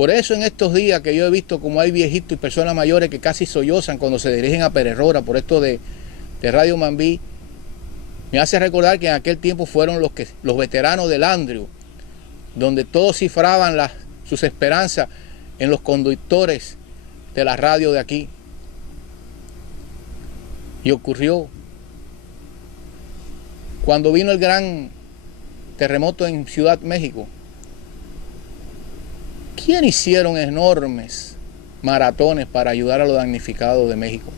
Por eso en estos días que yo he visto como hay viejitos y personas mayores que casi sollozan cuando se dirigen a Pererrora por esto de Radio Mambí, me hace recordar que en aquel tiempo fueron los veteranos del Andrew, donde todos cifraban sus esperanzas en los conductores de la radio de aquí. Y ocurrió cuando vino el gran terremoto en Ciudad México. ¿Quién hicieron enormes maratones para ayudar a los damnificados de México?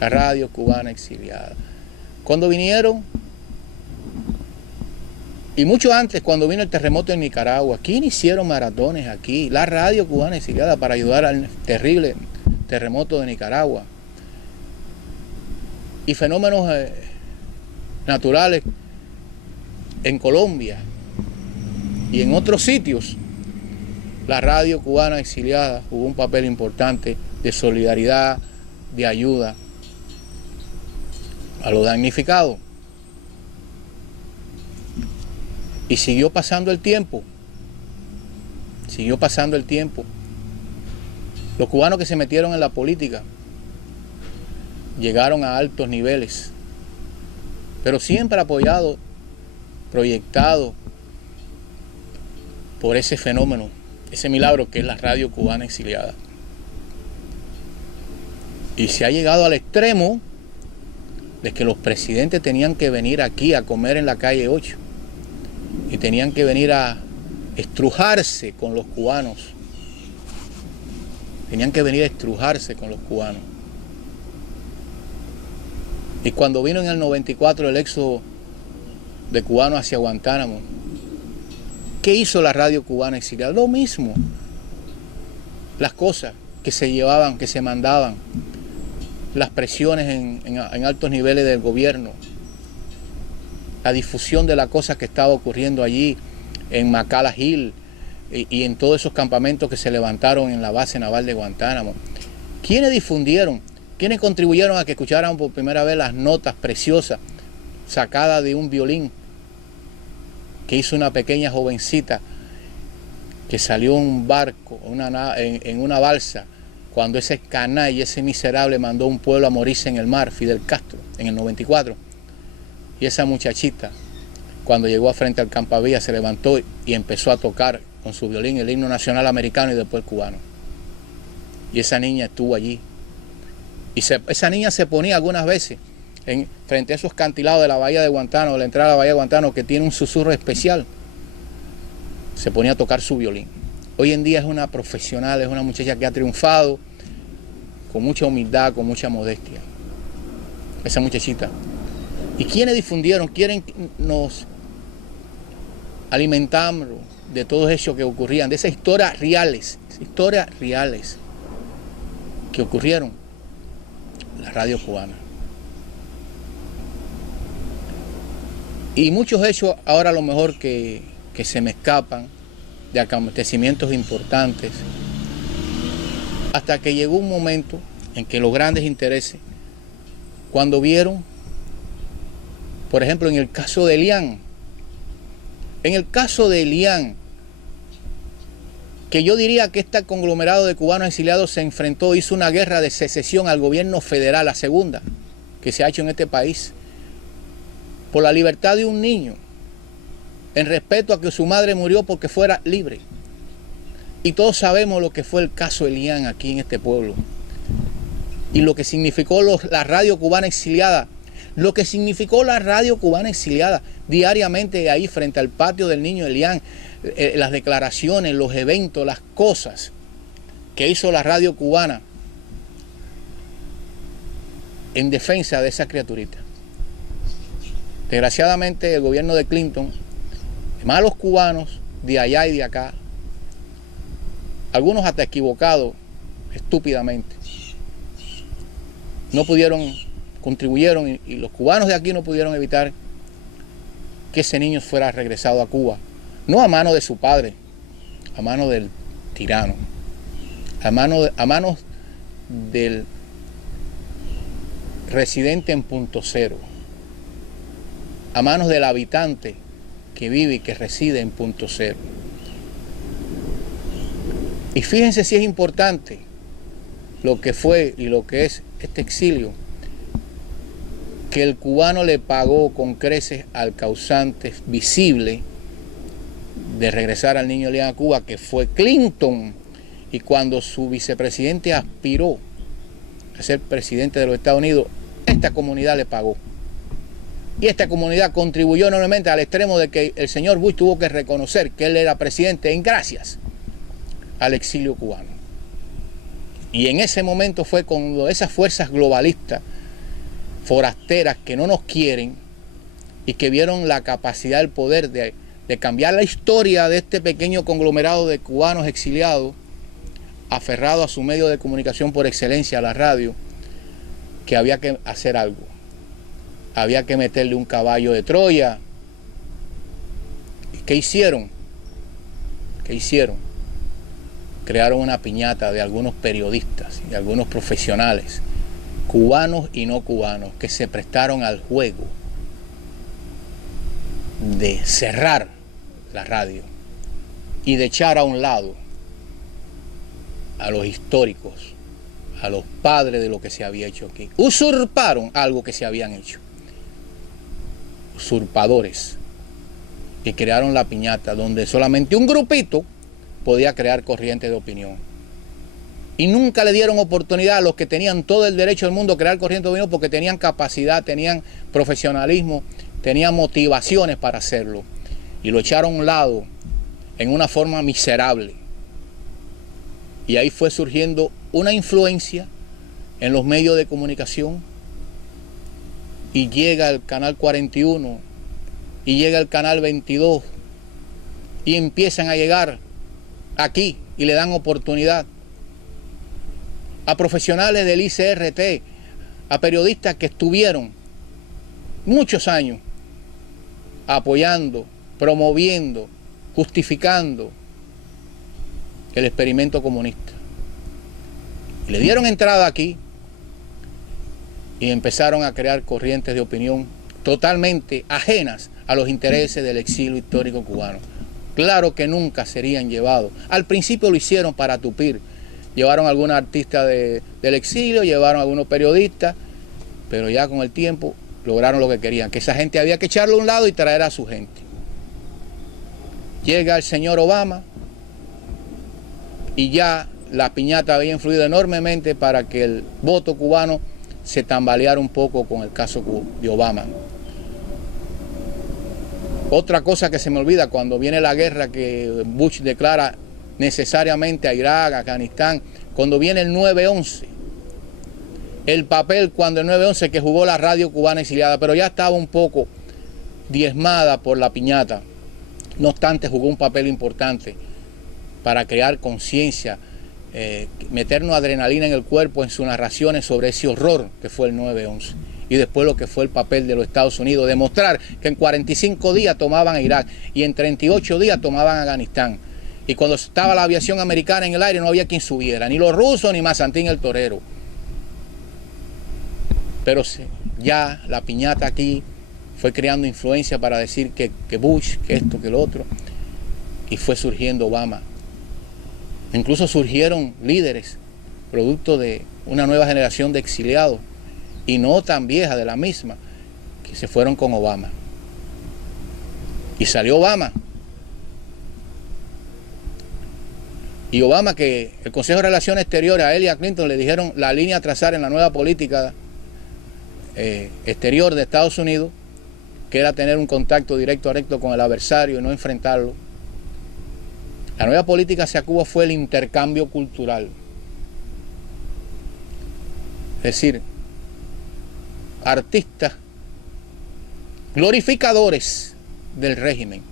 La Radio Cubana Exiliada. Cuando vinieron, y mucho antes, cuando vino el terremoto en Nicaragua, ¿quién hicieron maratones aquí? La Radio Cubana Exiliada para ayudar al terrible terremoto de Nicaragua. Y fenómenos naturales en Colombia y en otros sitios. La Radio Cubana Exiliada jugó un papel importante de solidaridad, de ayuda a los damnificados. Y siguió pasando el tiempo. Siguió pasando el tiempo. Los cubanos que se metieron en la política llegaron a altos niveles, pero siempre apoyados, proyectados por ese fenómeno, ese milagro que es la Radio Cubana Exiliada. Y se ha llegado al extremo de que los presidentes tenían que venir aquí a comer en la calle 8 y tenían que venir a estrujarse con los cubanos. Tenían que venir a estrujarse con los cubanos. Y cuando vino en el 94 el éxodo de cubanos hacia Guantánamo, ¿qué hizo la Radio Cubana Exiliada? Lo mismo. Las cosas que se llevaban, que se mandaban, las presiones en altos niveles del gobierno, la difusión de las cosas que estaba ocurriendo allí en McCalla Hill y en todos esos campamentos que se levantaron en la base naval de Guantánamo. ¿Quiénes difundieron? ¿Quiénes contribuyeron a que escucharan por primera vez las notas preciosas sacadas de un violín que hizo una pequeña jovencita que salió en un barco, en una balsa, cuando ese canalla, ese miserable mandó a un pueblo a morirse en el mar, Fidel Castro, en el 94? Y esa muchachita, cuando llegó a frente al Campavía, se levantó y empezó a tocar con su violín el himno nacional americano y después el cubano. Y esa niña estuvo allí. Y esa niña se ponía algunas veces frente a esos cantilados de la bahía de Guantánamo, la entrada a la bahía de Guantánamo, que tiene un susurro especial. Se ponía a tocar su violín. Hoy en día es una profesional, es una muchacha que ha triunfado con mucha humildad, con mucha modestia. Esa muchachita. ¿Y quiénes difundieron? ¿Quiénes nos alimentaron de todo eso que ocurrían? De esas historias reales que ocurrieron. La radio cubana. Y muchos hechos ahora a lo mejor que se me escapan, de acontecimientos importantes, hasta que llegó un momento en que los grandes intereses, cuando vieron, por ejemplo, en el caso de Elián, que yo diría que este conglomerado de cubanos exiliados se enfrentó, hizo una guerra de secesión al gobierno federal, la segunda que se ha hecho en este país, por la libertad de un niño, en respeto a que su madre murió porque fuera libre. Y todos sabemos lo que fue el caso Elián aquí en este pueblo, y lo que significó la Radio Cubana Exiliada, diariamente ahí frente al patio del niño Elián, las declaraciones, los eventos, las cosas que hizo la radio cubana en defensa de esa criaturita. Desgraciadamente el gobierno de Clinton, malos cubanos de allá y de acá, algunos hasta equivocados, estúpidamente, no contribuyeron, y los cubanos de aquí no pudieron evitar que ese niño fuera regresado a Cuba, no a manos de su padre, a manos del tirano, a manos del residente en Punto Cero, a manos del habitante que vive y que reside en Punto Cero. Y fíjense si es importante lo que fue y lo que es este exilio, que el cubano le pagó con creces al causante visible de regresar al niño León a Cuba, que fue Clinton, y cuando su vicepresidente aspiró a ser presidente de los Estados Unidos, esta comunidad le pagó. Y esta comunidad contribuyó enormemente al extremo de que el señor Bush tuvo que reconocer que él era presidente en gracias al exilio cubano. Y en ese momento fue cuando esas fuerzas globalistas, forasteras, que no nos quieren y que vieron la capacidad, el poder de cambiar la historia de este pequeño conglomerado de cubanos exiliados, aferrados a su medio de comunicación por excelencia, la radio, que había que hacer algo. Había que meterle un caballo de Troya. ¿Y qué hicieron? ¿Qué hicieron? Crearon una piñata de algunos periodistas y algunos profesionales, cubanos y no cubanos, que se prestaron al juego de cerrar la radio y de echar a un lado a los históricos, a los padres de lo que se había hecho aquí. Usurparon algo que se habían hecho. Usurpadores. Y crearon la piñata donde solamente un grupito podía crear corriente de opinión. Y nunca le dieron oportunidad a los que tenían todo el derecho del mundo a crear corriente de opinión, porque tenían capacidad, tenían profesionalismo, tenían motivaciones para hacerlo. Y lo echaron a un lado en una forma miserable. Y ahí fue surgiendo una influencia en los medios de comunicación, y llega el canal 41 y llega el canal 22 y empiezan a llegar aquí y le dan oportunidad a profesionales del ICRT, a periodistas que estuvieron muchos años apoyando, promoviendo, justificando el experimento comunista. Y le dieron entrada aquí y empezaron a crear corrientes de opinión totalmente ajenas a los intereses del exilio histórico cubano. Claro que nunca serían llevados. Al principio lo hicieron para tupir. Llevaron a algunos artistas del exilio, llevaron a algunos periodistas, pero ya con el tiempo lograron lo que querían, que esa gente había que echarlo a un lado y traer a su gente. Llega el señor Obama y ya la piñata había influido enormemente para que el voto cubano se tambaleara un poco con el caso de Obama. Otra cosa que se me olvida, cuando viene la guerra que Bush declara necesariamente a Irak, a Afganistán, cuando viene el 9/11, el papel cuando el 9/11 que jugó la radio cubana exiliada, pero ya estaba un poco diezmada por la piñata. No obstante, jugó un papel importante para crear conciencia, meternos adrenalina en el cuerpo en sus narraciones sobre ese horror que fue el 9/11. Y después lo que fue el papel de los Estados Unidos, demostrar que en 45 días tomaban a Irak y en 38 días tomaban a Afganistán. Y cuando estaba la aviación americana en el aire no había quien subiera, ni los rusos ni Mazantín el torero. Pero ya la piñata aquí fue creando influencia para decir que Bush, que esto, que lo otro, y fue surgiendo Obama. Incluso surgieron líderes, producto de una nueva generación de exiliados, y no tan vieja de la misma, que se fueron con Obama. Y salió Obama. Y Obama, que el Consejo de Relaciones Exteriores a él y a Clinton le dijeron la línea a trazar en la nueva política exterior de Estados Unidos, que era tener un contacto directo con el adversario y no enfrentarlo. La nueva política hacia Cuba fue el intercambio cultural. Es decir, artistas glorificadores del régimen